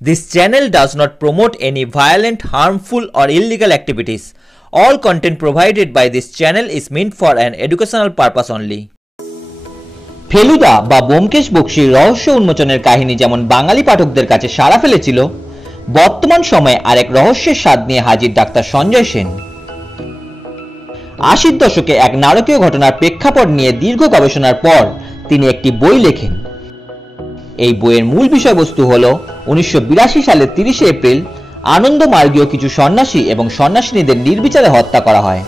This channel does not promote any violent, harmful or illegal activities. All content provided by this channel is meant for an educational purpose only. Feluda বা ব্যোমকেশ বক্সীর রহস্য উন্মোচনের কাহিনী যেমন বাঙালি পাঠকদের কাছে সাড়া ফেলেছিল, বর্তমান সময়ে আরেক রহস্যের স্বাদ নিয়ে হাজির ডাক্তার সঞ্জয় সেন। ৮০ দশকে এক নারকীয় ঘটনার প্রেক্ষাপট নিয়ে দীর্ঘ গবেষণার পর তিনি একটি বই লেখেন। এই বইয়ের মূল বিষয়বস্তু হল ১৯৮২ সালের ৩০ এপ্রিল আনন্দমার্গীয় কিছু সন্ন্যাসী এবং সন্ন্যাসিনীদের নির্বিচারে হত্যা করা হয়।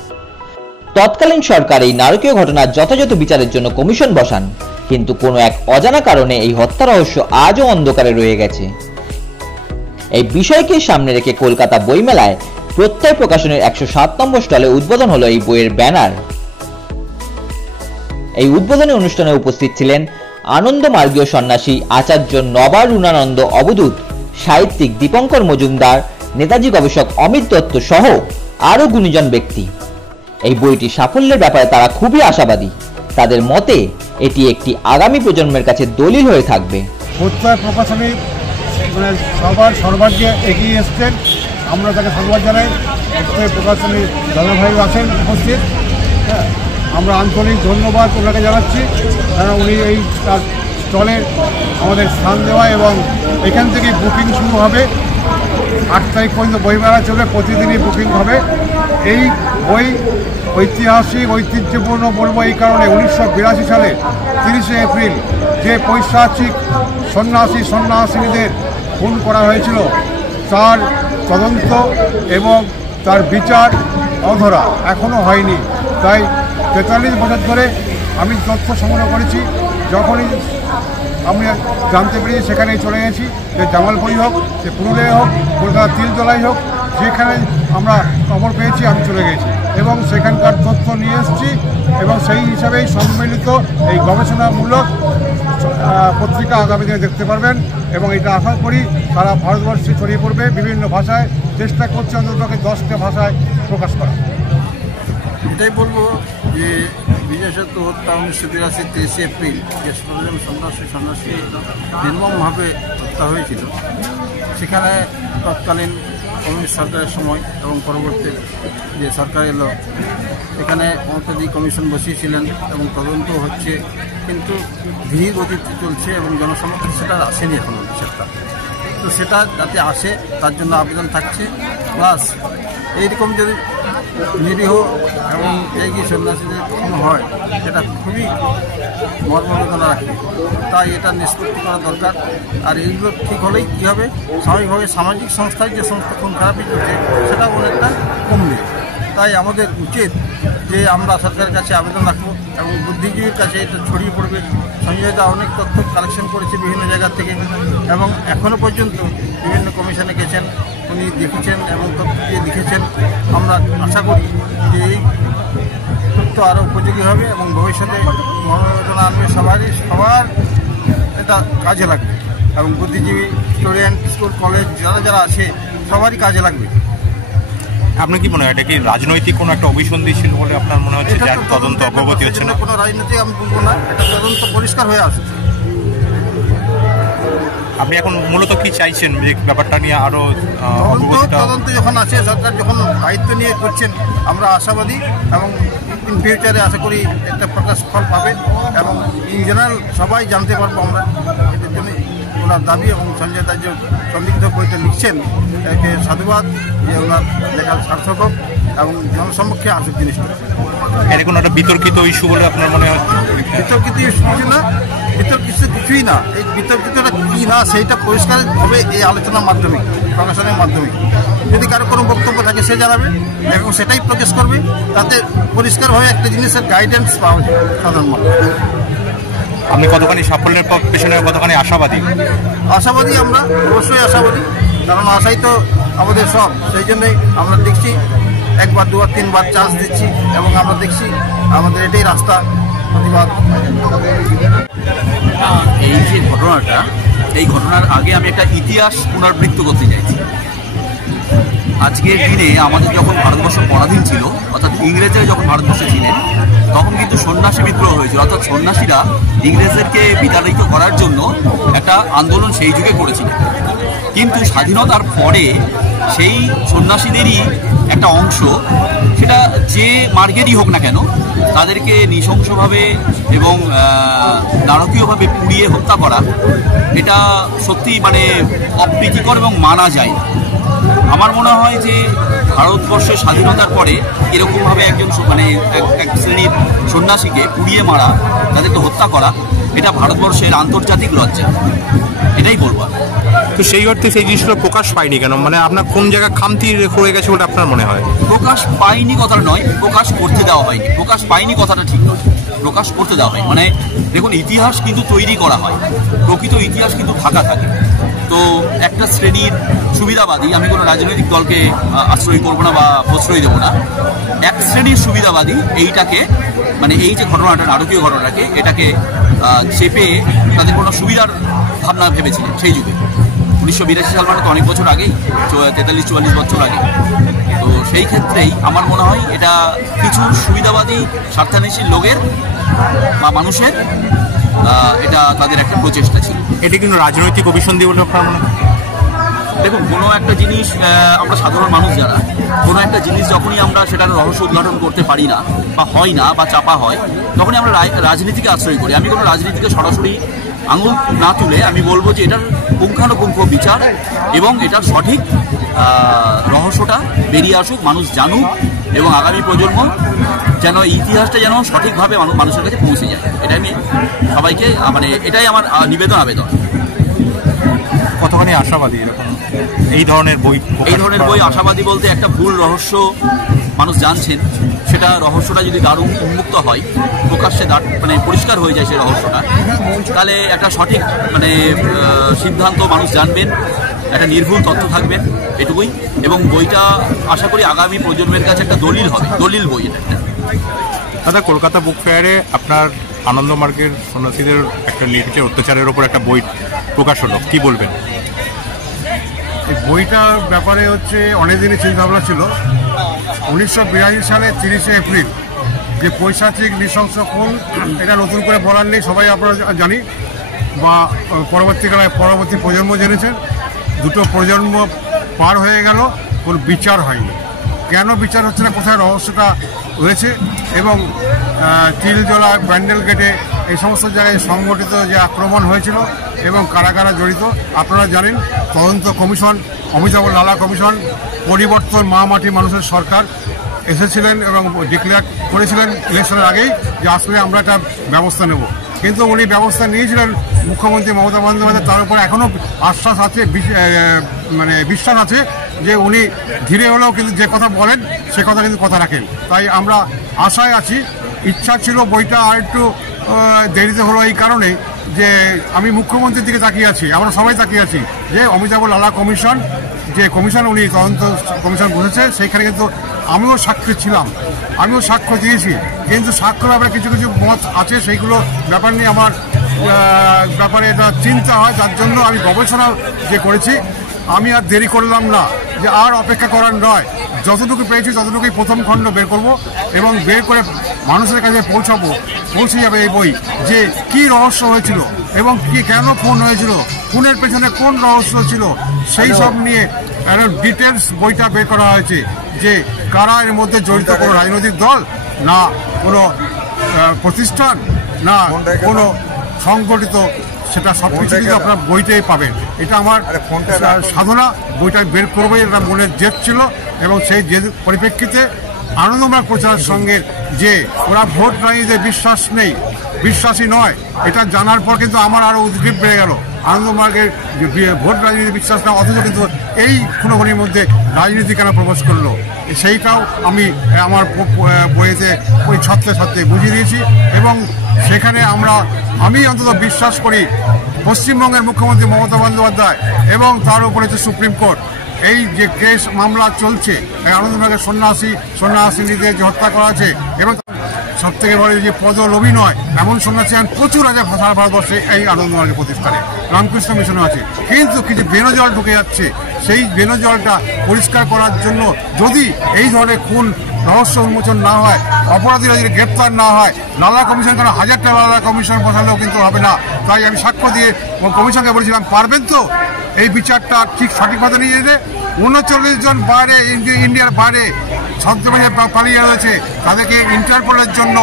তৎকালীন সরকার এই নারকীয় ঘটনার যথাযথ বিচারের জন্য কমিশন বসান, কিন্তু কোনো এক অজানা কারণে এই হত্যা রহস্য আজও অন্ধকারে রয়ে গেছে। এই বিষয়কে সামনে রেখে কলকাতা বইমেলায় প্রত্যয় প্রকাশনের ১০৭ নম্বর স্টলে উদ্বোধন হলো এই বইয়ের ব্যানার। এই উদ্বোধনী অনুষ্ঠানে উপস্থিত ছিলেন আনন্দমার্গীয় সন্ন্যাসী আচার্য নবারুণানন্দ অবধূত, সাহিত্যিক দীপঙ্কর মজুমদার, নেতাজি গবেষক অমিত দত্ত সহ আরও গুণীজন ব্যক্তি। এই বইটি সাফল্যের ব্যাপারে তারা খুবই আশাবাদী। তাদের মতে এটি একটি আগামী প্রজন্মের কাছে দলিল হয়ে থাকবে। প্রত্যয় প্রকাশনী সবার সর্বাগ্যে এগিয়ে এসছেন, আমরা তাকে ধন্যবাদ জানাই। প্রত্যয় প্রকাশনী দাদাভাই আছেন উপস্থিত, আমরা আন্তরিক ধন্যবাদ ওনাকে জানাচ্ছি, কারণ উনি এই তার স্টলে আমাদের স্থান দেওয়া এবং এখান থেকেই বুকিং শুরু হবে। ৮ তারিখ পর্যন্ত বইমেলা চলবে, প্রতিদিনই বুকিং হবে। এই বই ঐতিহাসিক, ঐতিহ্যপূর্ণ বলবো এই কারণে ১৯৮২ সালে ৩০ এপ্রিল যে পৈশাচিক সন্ন্যাসিনীদের খুন করা হয়েছিল, তার তদন্ত এবং তার বিচার অধরা এখনও হয়নি। তাই ৪৩ বছর ধরে আমি তথ্য সংগ্রহ করেছি। যখনই আমি জানতে পেরেছি সেখানেই চলে গেছি, সে জামালপুরি হোক, সে পুরুলিয়া হোক, কলকাতা তিলতলাই হোক, যেখানে আমরা খবর পেয়েছি আমি চলে গেছি এবং সেখানকার তথ্য নিয়ে এসেছি এবং সেই হিসাবেই সম্মিলিত এই গবেষণামূলক পত্রিকা আগামী দিনে দেখতে পারবেন এবং এটা আশা করি সারা ভারতবর্ষে ছড়িয়ে পড়বে। বিভিন্ন ভাষায় চেষ্টা করছে অন্তত ১০টা ভাষায় প্রকাশ করা। এটাই বলবো যে বিজয় হত্যা ১৯৮২ ৩০ এপ্রিল যে ১৬ জন সন্ন্যাসী নির্মমভাবে হত্যা হয়েছিল, সেখানে তৎকালীন কমিউনিস্ট সরকারের সময় এবং পরবর্তী যে সরকার এলো, এখানে মমতাজি কমিশন বসিয়েছিলেন এবং তদন্ত হচ্ছে, কিন্তু ধীর গতিতে চলছে এবং জনসমক্ষে সেটা আসেনি এখনো বিচারটা। তো সেটা যাতে আসে তার জন্য আবেদন থাকছে। প্লাস এইরকম যদি নিরীহ এবং এই সন্ন্যাসীদের খুন হয়, সেটা খুবই মর্মবেদনা রাখে। তাই এটা নিষ্পত্তি করা দরকার। আর এইগুলো ঠিক হলেই কী হবে, স্বাভাবিকভাবে সামাজিক সংস্থায় যে সমস্ত খুন খারাপি চলছে সেটা অনেকটা কমবে। তাই আমাদের উচিত যে আমরা সরকারের কাছে আবেদন রাখবো এবং বুদ্ধিজীবীর কাছে এটা ছড়িয়ে পড়বে। সঞ্জয় দা অনেক তথ্য কালেকশন করেছে বিভিন্ন জায়গা থেকে এবং এখনও পর্যন্ত বিভিন্ন কমিশনে গেছেন, উনি দেখেছেন এবং তথ্য দিয়ে লিখেছেন। আমরা আশা করি যে এই তথ্য আরও উপযোগী হবে এবং ভবিষ্যতে মনোবেদনা আনবে সবার এটা কাজে লাগবে এবং বুদ্ধিজীবী, স্টুডেন্ট, স্কুল কলেজ যারা আছে সবারই কাজে লাগবে। আপনার কি মনে হয় এটা কি রাজনৈতিক কোনো একটা অভিসন্ধি ছিল বলে আপনার মনে হচ্ছে? যার তদন্ত অগ্রগতি হচ্ছে না। কোনো রাজনীতি আমি বলবো না, এটা তদন্ত পরিষ্কার হয়ে আসছে। আপনি এখন মূলত কি চাইছেন যে ব্যাপারটা নিয়ে আরো তদন্ত যখন আছে, সরকার যখন দায়িত্ব নিয়ে করছেন, আমরা আশাবাদী এবং ইন ফিউচারে আশা করি একটা প্রকাশ ফল পাবে এবং ইন জেনারেল সবাই জানতে পারবো আমরা। এটার জন্য ওনার দাবি এবং সঞ্জয় দা যে সন্দিগ্ধ বইটা লিখছেন, একে সাধুবাদ যে ওনার লেখার সার্থক হোক এবং জনসমক্ষে আসুক জিনিসটা। এর কোনো একটা বিতর্কিত ইস্যু বলে আপনার মনে হয়? বিতর্কিত ইস্যু না, বিতর্কিত কিছুই না। এই বিতর্কিতটা কী না সেইটা পরিষ্কার হবে এই আলোচনার মাধ্যমে, প্রকাশনের মাধ্যমে। যদি কারো কোনো বক্তব্য থাকে সে জানাবে এবং সেটাই প্রকাশ করবে, তাতে পরিষ্কারভাবে একটা জিনিসের গাইডেন্স পাওয়া যায় সাধারণ মানুষ। আপনি কতখানি সাফল্যের পেছনে কতখানি আশাবাদী? আশাবাদী আমরা, অবশ্যই আশাবাদী, কারণ আশাই তো আমাদের সব। সেই জন্যই আমরা দেখছি, একবার দুবার তিনবার চান্স দিচ্ছি এবং আমরা দেখছি আমাদের এটাই রাস্তা। প্রতিবাদ। এই যে ঘটনাটা, এই ঘটনার আগে আমি একটা ইতিহাস পুনরাবৃত্ত করতে চাইছি। আজকের দিনে আমাদের যখন ভারতবর্ষ পরাধীন ছিল, অর্থাৎ ইংরেজরা যখন ভারতবর্ষে ছিলেন, তখন কিন্তু সন্ন্যাসী বিদ্রোহ হয়েছিল, অর্থাৎ সন্ন্যাসীরা ইংরেজদেরকে বিতাড়িত করার জন্য একটা আন্দোলন সেই যুগে করেছিল। কিন্তু স্বাধীনতার পরে সেই সন্ন্যাসীদেরই একটা অংশ, সেটা যে মার্গেরই হোক না কেন, তাদেরকে নৃশংসভাবে এবং নারকীয়ভাবে পুড়িয়ে হত্যা করা, এটা সত্যি মানে অপ্রীতিকর এবং মানা যায় না। আমার মনে হয় যে ভারতবর্ষের স্বাধীনতার পরে এরকমভাবে একজন মানে এক শ্রেণীর সন্ন্যাসীকে পুড়িয়ে মারা, তাদেরকে হত্যা করা, এটা ভারতবর্ষের আন্তর্জাতিক লজ্জা, এটাই বলবো। তো সেই অর্থে সেই জিনিসটা প্রকাশ পায়নি কেন? মানে আপনার কোন জায়গায় খামতি হয়ে গেছে বলে আপনার মনে হয়? প্রকাশ পায়নি কথাটা নয়, প্রকাশ করতে দেওয়া হয়নি। প্রকাশ পায়নি কথাটা ঠিক নয়, প্রকাশ করতে দেওয়া হয়। মানে দেখুন, ইতিহাস কিন্তু তৈরি করা হয়, প্রকৃত ইতিহাস কিন্তু ফাঁকা থাকে। তো একটা শ্রেণীর সুবিধাবাদী, আমি কোনো রাজনৈতিক দলকে আশ্রয় করবো না বা প্রশ্রয় দেবো না, এক শ্রেণীর সুবিধাবাদী এইটাকে, মানে এই যে ঘটনাটা, নারকীয় ঘটনাটাকে, এটাকে চেপে তাদের কোনো সুবিধার ভাবনা ভেবেছিলেন সেই যুগে। 1982 সাল মানে তো অনেক বছর আগেই, 43-44 বছর আগে। তো সেই ক্ষেত্রেই আমার মনে হয় এটা কিছু সুবিধাবাদী স্বার্থান্বেষী লোকের বা মানুষের এটা তাদের একটা প্রচেষ্টা ছিল। এটি কিন্তু রাজনৈতিক অভিসন্ধি বলে আপনার মনে হয়? দেখুন, কোনো একটা জিনিস আমরা সাধারণ মানুষ যারা, কোনো একটা জিনিস যখনই আমরা সেটার রহস্য উদ্ঘাটন করতে পারি না বা হয় না বা চাপা হয়, তখনই আমরা রাজনীতিকে আশ্রয় করি। আমি কোনো রাজনীতিকে সরাসরি আঙুল না তুলে আমি বলবো যে এটার পুঙ্খানুপুঙ্খ বিচার এবং এটার সঠিক রহস্যটা বেরিয়ে আসুক, মানুষ জানুক, এবং আগামী প্রজন্ম যেন ইতিহাসটা যেন সঠিকভাবে মানুষের কাছে পৌঁছে যায়। এটাই আমি সবাইকে, মানে এটাই আমার আবেদন। কতখানি আশাবাদী এরকম এই ধরনের বই? আশাবাদী বলতে, একটা ভুল রহস্য মানুষ জানছেন, সেটা রহস্যটা যদি দারুণ উন্মুক্ত হয়, প্রকাশ্যে মানে পরিষ্কার হয়ে যায় সেই রহস্যটা, তাহলে একটা সঠিক মানে সিদ্ধান্ত মানুষ জানবেন, একটা নির্ভুল তথ্য থাকবেন, এটুকুই। এবং বইটা আশা করি আগামী প্রজন্মের কাছে একটা দলিল হবে, দলিল বই এটা। দাদা, কলকাতা বুক ফেয়ারে আপনার আনন্দমার্গের সন্ন্যাসীদের একটা নির্বিচার অত্যাচারের ওপর একটা বই প্রকাশ হলো, কি বলবেন? এই বইটার ব্যাপারে হচ্ছে অনেকদিনই চিন্তাভাবনা ছিল। 1982 সালে 30শে এপ্রিল যে পৈশাচিক নৃশংস খুন, এটা নতুন করে বলার নেই, সবাই আপনারা জানি, বা পরবর্তী প্রজন্ম জেনেছেন। দুটো প্রজন্ম পার হয়ে গেল, কোনো বিচার হয়নি। কেন বিচার হচ্ছে না, কোথায় রহস্যটা রয়েছে? এবং তিলজলা, ব্যান্ডেল গেটে, এই সমস্ত জায়গায় সংগঠিত যে আক্রমণ হয়েছিল এবং কারা কারা জড়িত আপনারা জানেন। তদন্ত কমিশন, অমিতাভ লালা কমিশন, পরিবর্তন মা মাটি মানুষের সরকার এসেছিলেন এবং ডিক্লেয়ার করেছিলেন ইলেকশনের আগেই যে আসলে আমরা একটা ব্যবস্থা নেব। কিন্তু উনি ব্যবস্থা নিয়েছিলেন, মুখ্যমন্ত্রী মমতা বন্দ্যোপাধ্যায়, তার উপরে এখনও আশ্বাস আছে, মানে বিশ্বাস আছে যে উনি ধীরে হলেও কিন্তু যে কথা বলেন সে কথা কিন্তু কথা রাখেন। তাই আমরা আশায় আছি। ইচ্ছা ছিল বইটা আর একটু দেরিতে হলো এই কারণে যে আমি মুখ্যমন্ত্রীর দিকে তাকিয়ে আছি, আমরা সবাই তাকিয়ে আছি যে অমিতাভ লালা কমিশন, যে কমিশন উনি তদন্ত কমিশন বসেছে, সেইখানে কিন্তু আমিও সাক্ষী ছিলাম, আমিও সাক্ষ্য দিয়েছি। কিন্তু সাক্ষ্যের ব্যাপারে কিছু কিছু মত আছে, সেইগুলো ব্যাপার নিয়ে আমার ব্যাপারে এটা চিন্তা হয়, যার জন্য আমি গবেষণা যে করেছি। আমি আর দেরি করলাম না, যে আর অপেক্ষা করার নয়, যতটুকু পেয়েছি ততটুকুই প্রথম খণ্ড বের করব এবং বের করে মানুষের কাছে পৌঁছে যাবে এই বই, যে কি রহস্য হয়েছিল এবং কি কেন খুন হয়েছিল, খুনের পেছনে কোন রহস্য ছিল, সেই সব নিয়ে ডিটেলস বইটা বের করা হয়েছে। যে কারা এর মধ্যে জড়িত, কোনো রাজনৈতিক দল না, কোনো প্রতিষ্ঠান না, কোনো সংগঠিত, সেটা সব কিছু কিন্তু আপনার বইটাই পাবেন। এটা আমার সাধনা, বইটা বের করবে, এটা মনের জেদ ছিল। এবং সেই জেদ পরিপ্রেক্ষিতে আনন্দমার্গ প্রচারের সঙ্গে যে ওরা ভোট রাজনীতিতে বিশ্বাসী নয়, এটা জানার পর কিন্তু আমার আরও উদ্গ্রীব বেড়ে গেল। আনন্দমার্গের ভোট রাজনীতি বিশ্বাস না, অথচ কিন্তু এই খুনোখুনির মধ্যে রাজনীতি কেন প্রবেশ করলো, সেইটাও আমি আমার বইয়েতে ওই ছত্রে বুঝিয়ে দিয়েছি। এবং সেখানে আমি অন্তত বিশ্বাস করি পশ্চিমবঙ্গের মুখ্যমন্ত্রী মমতা বন্দ্যোপাধ্যায় এবং তার উপরে যে সুপ্রিম কোর্ট, এই যে কেস মামলা চলছে, আনন্দমার্গের সন্ন্যাসীদের যে হত্যা করা আছে, এবং সব থেকে বড় যে পদলোভী নয় এমন সন্ন্যাসী প্রচুর আছে সারা ভারতবর্ষে এই আনন্দমার্গের প্রতিষ্ঠানে, রামকৃষ্ণ মিশনও আছে। কিন্তু কিছু বেনজল ঢুকে যাচ্ছে, সেই বেনজলটা পরিষ্কার করার জন্য যদি এই ধরনের খুন রহস্য উন্মোচন না হয়, অপরাধীরা যদি গ্রেপ্তার না হয়, লালা কমিশন কেন 1000টা লালা কমিশন বসালেও কিন্তু হবে না। তাই আমি সাক্ষ্য দিয়ে কমিশনকে বলেছিলাম, পারবেন তো এই বিচারটা ঠিক সঠিকভাবে নিয়ে যেতে? 39 জন বাইরে ইন্ডিয়ার বাইরে ছদ্মবেশে পালিয়ে রয়েছে, তাদেরকে ইন্টারপোলের জন্য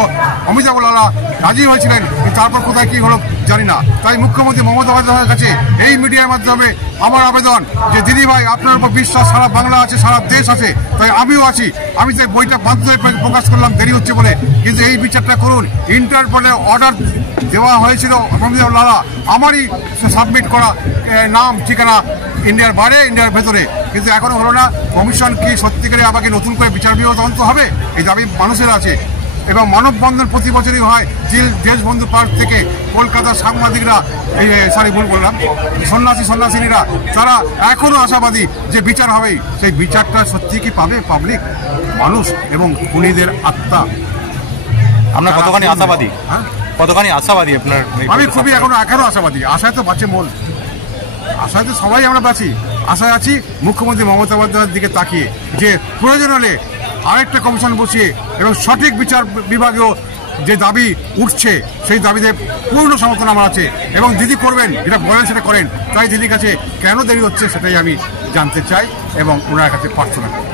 অমিতাভ লালা রাজি হয়েছিলেন, তারপর কোথায় কি হলো জানি না। তাই মুখ্যমন্ত্রী মমতা বন্দ্যোপাধ্যায়ের কাছে এই মিডিয়ার মাধ্যমে আমার আবেদন যে দিদি ভাই, আপনার উপর বিশ্বাস সারা বাংলা আছে, সারা দেশ আছে, তাই আমিও আছি। আমি তাই বইটা বাধ্য হয়ে প্রকাশ করলাম, দেরি হচ্ছে বলে, কিন্তু এই বিচারটা করুন। ইন্টারপোলে অর্ডার দেওয়া হয়েছিল অমিতাভ লালা, আমারই সাবমিট করা নাম ঠিকানা ইন্ডিয়ার বাইরে, ইন্ডিয়ার ভেতরে, কিন্তু এখনো হলো না। কমিশন কি সত্যিকারে আমাকে নতুন করে বিচার বিভাগ তদন্ত হবে? এই দাবি মানুষের আছে। এবং মানববন্ধন প্রতি বছরই হয় দেশবন্ধু পার্ক থেকে। কলকাতার সাংবাদিকরা, ভুল বললাম, সন্ন্যাসিনীরা, তারা এখনো আশাবাদী যে বিচার হবেই। সেই বিচারটা সত্যি কি পাবে পাবলিক, মানুষ এবং খুনিদের আত্মা? আপনার কতখানি আশাবাদী? কতখানি আশাবাদী আপনার? আমি খুবই এখনো আশাবাদী। আশায় তো বাঁচে মন, আশায় তো সবাই আমরা বাঁচি। আশায় আছি মুখ্যমন্ত্রী মমতা বন্দ্যোপাধ্যায়ের দিকে তাকিয়ে, যে প্রয়োজন হলে আরেকটা কমিশন বসিয়ে এবং সঠিক বিচার বিভাগেও যে দাবি উঠছে, সেই দাবিতে পূর্ণ সমর্থন আমার আছে। এবং দিদি করবেন, যেটা বলেন সেটা করেন। তাই দিদির কাছে কেন দেরি হচ্ছে সেটাই আমি জানতে চাই এবং ওনার কাছে প্রার্থনা করি।